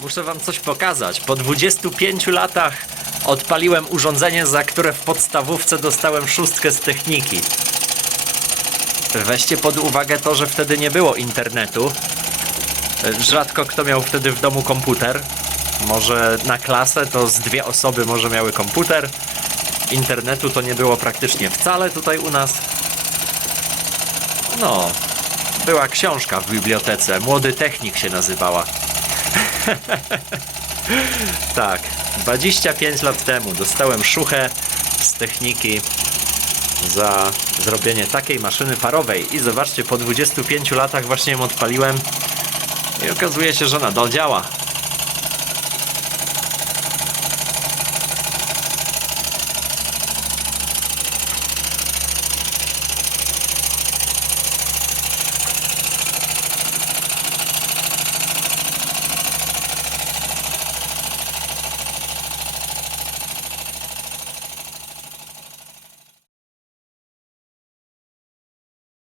Muszę wam coś pokazać. Po 25 latach odpaliłem urządzenie, za które w podstawówce dostałem szóstkę z techniki. Weźcie pod uwagę to, że wtedy nie było internetu. Rzadko kto miał wtedy w domu komputer. Może na klasę to z dwie osoby może miały komputer. Internetu to nie było praktycznie wcale tutaj u nas. No, była książka w bibliotece. Młody technik się nazywała. tak, 25 lat temu dostałem szuchę z techniki za zrobienie takiej maszyny parowej. I zobaczcie, po 25 latach właśnie ją odpaliłem i okazuje się, że nadal działa.